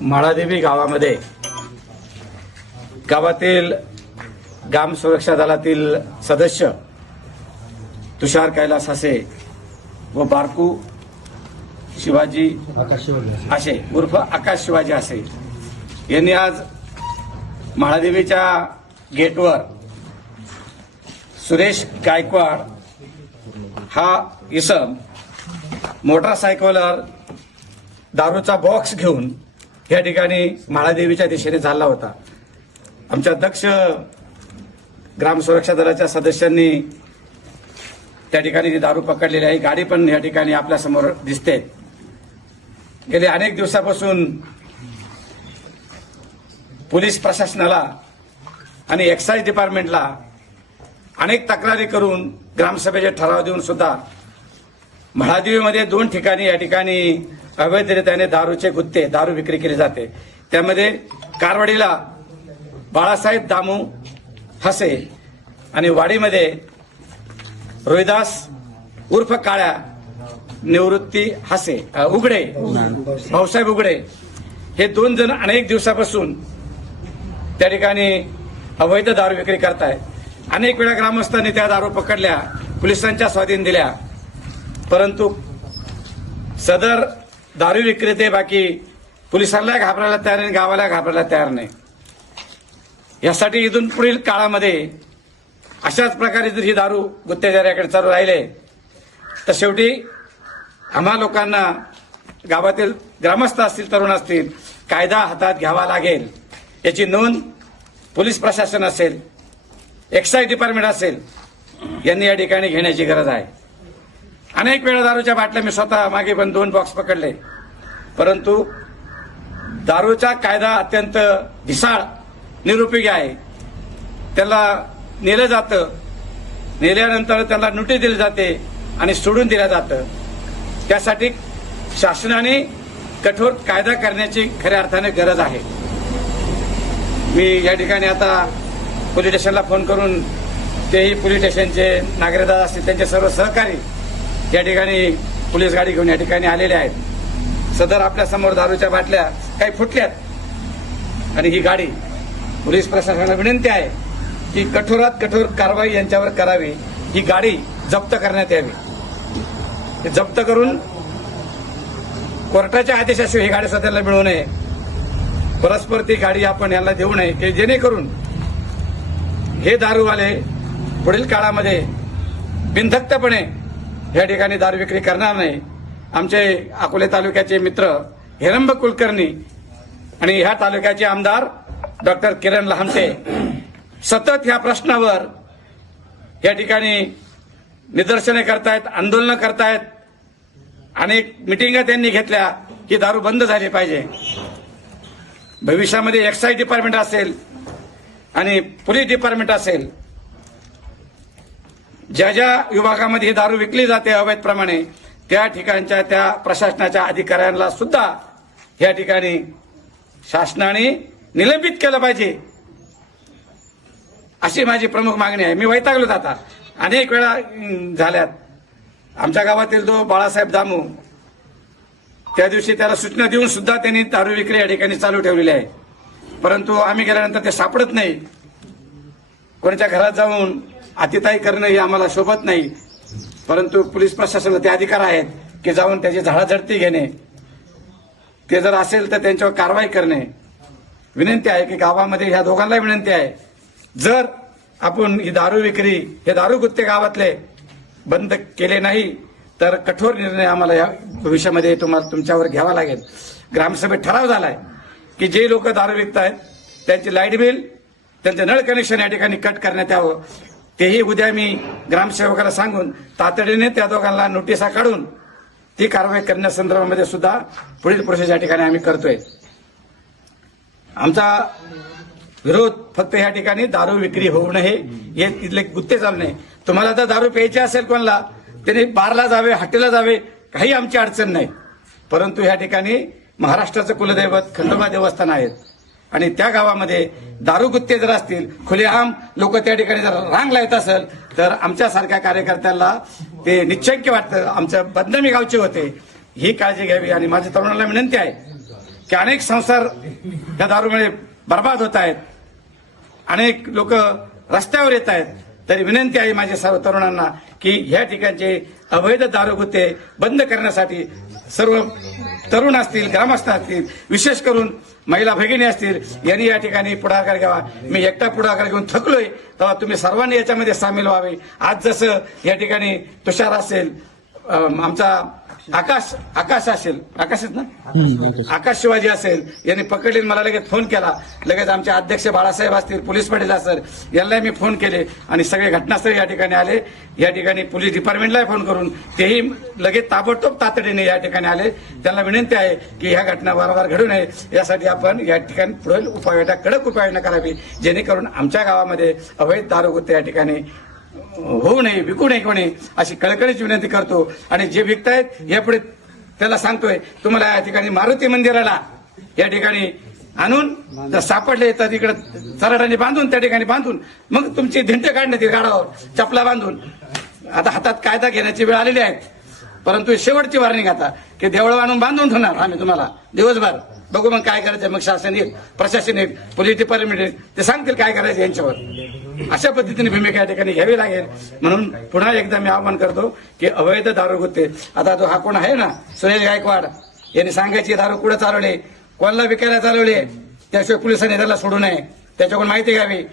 म्हाळादेवी गावामध्ये गावातील ग्राम सुरक्षा दलातील सदस्य तुषार कैलास हसे व बारकू शिवाजी आशे उर्फ आकाश शिवाजी आशे यांनी आज म्हाळादेवीच्या गेटवर सुरेश गायकवाड हा इसम मोटरसायकलवर दारूचा बॉक्स घेऊन या ठिकाणी म्हाळादेवीच्या दिशेने चालला होता. आमच्या दक्ष ग्राम सुरक्षा दलाच्या सदस्यांनी त्या ठिकाणी दारू पकडलेली आहे. गाडी पण या ठिकाणी आपल्या समोर दिसते. गेले अनेक दिवसापासून पोलीस प्रशासनाला आणि एक्साईज डिपार्टमेंटला अनेक तक्रारी करून ग्रामसभेचे ठराव देऊन सुद्धा म्हाळादेवीमध्ये 2 ठिकाणी या ठिकाणी अवैधरित्याने दारूचे गुत्ते दारू विक्री केली जाते. त्यामध्ये कारवाडीला बाळासाहेब दामू हसे आणि वाडीमध्ये रोहिदास उर्फ काळ्या निवृत्ती हसे उघडे भाऊसाहेब उघडे हे 2 जण अनेक दिवसापासून त्या ठिकाणी अवैध दारू विक्री करतायत. अनेक वेळा ग्रामस्थांनी त्या दारू पकडल्या, पोलिसांच्या स्वाधीन दिल्या, परंतु सदर दारू विक्रेते बाकी पोलिसांना घाबरायला तयार नाही, गावाला घाबरायला तयार नाही. यासाठी इथून पुढील काळामध्ये अशाच प्रकारे जर ही दारू गुत्तेदाराकडे चालू राहिले तर शेवटी आम्हा लोकांना गावातील ग्रामस्थ असतील, तरुण असतील, कायदा हातात घ्यावा लागेल. याची नोंद पोलीस प्रशासन असेल, एक्साईज डिपार्टमेंट असेल यांनी या ठिकाणी घेण्याची गरज आहे. अनेक वेळा दारूच्या बाटल्या मी स्वतः मागे पण 2 बॉक्स पकडले, परंतु दारूचा कायदा अत्यंत ढिसाळ निरुपयोगी आहे. त्याला नेलं जातं, नेल्यानंतर त्याला नोटीस दिली जाते आणि सोडून दिलं जातं. त्यासाठी शासनाने कठोर कायदा करण्याची खऱ्या अर्थाने गरज आहे. मी या ठिकाणी आता पोलीस स्टेशनला फोन करून तेही पोलीस स्टेशनचे नागरिकदार असतील त्यांचे सर्व सहकारी या ठिकाणी पोलीस गाडी घेऊन या ठिकाणी आलेले आहेत. सदर आपल्या समोर दारूच्या बाटल्या काही फुटल्यात आणि ही गाडी पोलीस प्रशासनाला विनंती आहे की कठोरात कठोर कारवाई यांच्यावर करावी. ही गाडी जप्त करण्यात यावी. जप्त करून कोर्टाच्या आदेशाशिवाय ही गाडी सध्याला मिळू नये. परस्पर ती गाडी आपण यांना देऊ नये की जेणेकरून हे दारूवाले पुढील काळामध्ये बिनधक्तपणे या ठिकाणी दारू विक्री करणार नाही. आमचे अकोले तालुक्याचे मित्र हेरंब कुलकर्णी आणि ह्या तालुक्याचे आमदार डॉक्टर किरण लहामटे सतत ह्या प्रश्नावर या ठिकाणी निदर्शने करतायत, आंदोलनं करतायत. अनेक मिटिंगा त्यांनी घेतल्या की दारू बंद झाली पाहिजे. भविष्यामध्ये एक्साईज डिपार्टमेंट असेल आणि पोलीस डिपार्टमेंट असेल, ज्या ज्या विभागामध्ये ही दारू विकली जाते अवैधप्रमाणे त्या ठिकाणच्या त्या प्रशासनाच्या अधिकाऱ्यांना सुद्धा या ठिकाणी शासनाने निलंबित केलं पाहिजे, अशी माझी प्रमुख मागणी आहे. मी वैतागलो आता अनेक वेळा झाल्यात. आमच्या गावातील जो बाळासाहेब दामू त्या दिवशी त्याला सूचना देऊन सुद्धा त्यांनी दारू विक्री या ठिकाणी चालू ठेवलेली आहे, परंतु आम्ही गेल्यानंतर ते सापडत नाही. कोणाच्या घरात जाऊन अतिताई करणं हे आम्हाला शोभत नाही, परंतु पोलीस प्रशासनाला ते अधिकार आहेत की जाऊन त्याची झाडाझडती घेणे, ते जर असेल तर त्यांच्यावर कारवाई करणे. विनंती आहे की गावामध्ये ह्या दोघांना विनंती आहे, जर आपण ही दारू विक्री हे दारू गुत्ते गावातले बंद केले नाही तर कठोर निर्णय आम्हाला या भविष्यामध्ये तुमच्यावर घ्यावा लागेल. ग्रामसभेत ठराव झालाय की जे लोक दारू विकतायत त्यांचे लाईट बिल, त्यांचे नळ कनेक्शन या ठिकाणी कट करण्यात यावं. तेही उद्या मी ग्रामसेवकाला सांगून तातडीने त्या दोघांना नोटिसा काढून ती कारवाई करण्यासंदर्भामध्ये सुद्धा पुढील प्रोसेस या ठिकाणी आम्ही करतोय. आमचा विरोध फक्त या ठिकाणी दारू विक्री होऊ नये, हे इथले गुत्ते चालू नये. तुम्हाला जर दारू प्यायची असेल कोणाला, त्याने बारला जावे, हॉटेलला जावे, काही आमची अडचण नाही. परंतु या ठिकाणी महाराष्ट्राचं कुलदैवत खंडोबा देवस्थान आहेत आणि त्या गावामध्ये दारू गुत्ते जर असतील, खुलेआम लोक त्या ठिकाणी जर रांग लावत असेल तर आमच्यासारख्या कार्यकर्त्यांना ते निश्चक्य वाटतं. आमच्या बदनामी गावचे होते, ही काळजी घ्यावी. आणि माझ्या तरुणाला विनंती आहे की अनेक संसार या दारूमुळे बर्बाद होत आहेत, अनेक लोक रस्त्यावर येत आहेत. तरी विनंती आहे माझ्या सर्व तरुणांना की ह्या ठिकाणचे अवैध दारू गुत्ते बंद करण्यासाठी सर्व तरुण असतील, ग्रामस्थ असतील, विशेष करून महिला भगिनी असतील, यांनी या ठिकाणी पुढाकार घ्यावा. मी एकटा पुढाकार घेऊन थकलोय, तेव्हा तुम्ही सर्वांनी याच्यामध्ये सामील व्हावे. आज जसं या ठिकाणी तुषार असेल, आमचा आकाश असेल, आकाशच ना, आकाश शिवाजी असेल, यांनी पकडले, मला लगेच फोन केला. लगेच आमचे अध्यक्ष बाळासाहेब असतील, पोलीस पाटील असेल, यांना मी फोन केले आणि सगळे घटनास्थळी या ठिकाणी आले. या ठिकाणी पोलीस डिपार्टमेंटला फोन करून तेही लगेच ताबडतोब तातडीने या ठिकाणी आले. त्यांना विनंती आहे की ह्या घटना वारंवार घडू नये यासाठी आपण या ठिकाणी पुढील उपाययोजना, कडक उपाययोजना करावी, जेणेकरून आमच्या गावामध्ये अवैध दारूगुत्ते या ठिकाणी होऊ नये, विकू नये कोणी, अशी कळकळीची विनंती करतो. आणि जे विकतायत यापुढे त्याला सांगतोय, तुम्हाला या ठिकाणी मारुती मंदिराला या ठिकाणी आणून जर सापडले तर तिकडे चराडाने बांधून, त्या ठिकाणी बांधून मग तुमची धिंड काढण्यात येईल, गाडावर चपला बांधून. आता हातात कायदा घेण्याची वेळ आलेली आहे, परंतु शेवटची वॉर्निंग आता की देवळं आणून बांधून ठेवणार आम्ही तुम्हाला दिवसभर. बघू मग काय करायचं, मग शासन येईल, प्रशासन येईल, पोलीस डिपार्टमेंट येईल, ते सांगतील काय करायचं यांच्यावर. अशा पद्धतीने भूमिका या ठिकाणी घ्यावी लागेल. म्हणून पुन्हा एकदा मी आवाहन करतो की अवैध दारू गुत्ते, आता तो हा कोण आहे ना, सुरेश गायकवाड, यांनी सांगायची दारू कुठं चालवले, कोणाला विकायला चालवले, त्याशिवाय पोलिसांनी त्याला सोडू नये, त्याच्याकडून माहिती घ्यावी.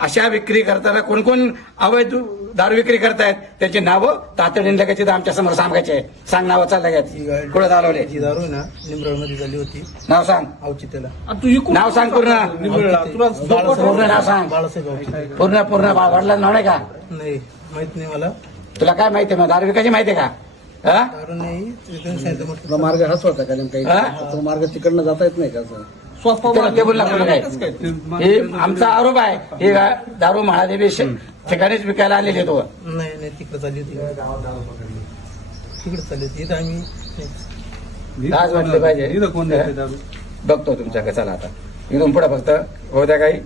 अशा विक्री करताना कोण कोण अवैध दारू विक्री करतायत त्याची नावं तातडीने लगेच आमच्या समोर सांगायचे. सांग नावं चाल लगेच, कुठं चालवले. जी दारू ना निंबळमध्ये झाली होती, नाव सांग, औचित्याला. नाव सांग पूर्ण, पूर्ण नाव सांग, बाळासाहेब औचित्य. पूर्ण वडिलांचं नाव नाही का? नाही, माहित नाही मला. तुला काय माहिती मग दारू विकायची माहिती का? हा? दारू नाही, तिथून सांगितलं म्हटलं. तुला मार्ग हाच होता का नेमका? तुला मार्ग तिकडनं जाता येत नाही का? ते बोलला तुला काय? हे आमचा आरोप आहे, हे दारू महादेवी ठिकाणीच विकायला आलेले तो. नाही, तिकडे चालली होती, तिकडे चालली होती. इथं आम्ही लाज वाटली पाहिजे. बघतो तुमच्याकडे, चला आता इथून पुढे फक्त होऊ द्या काही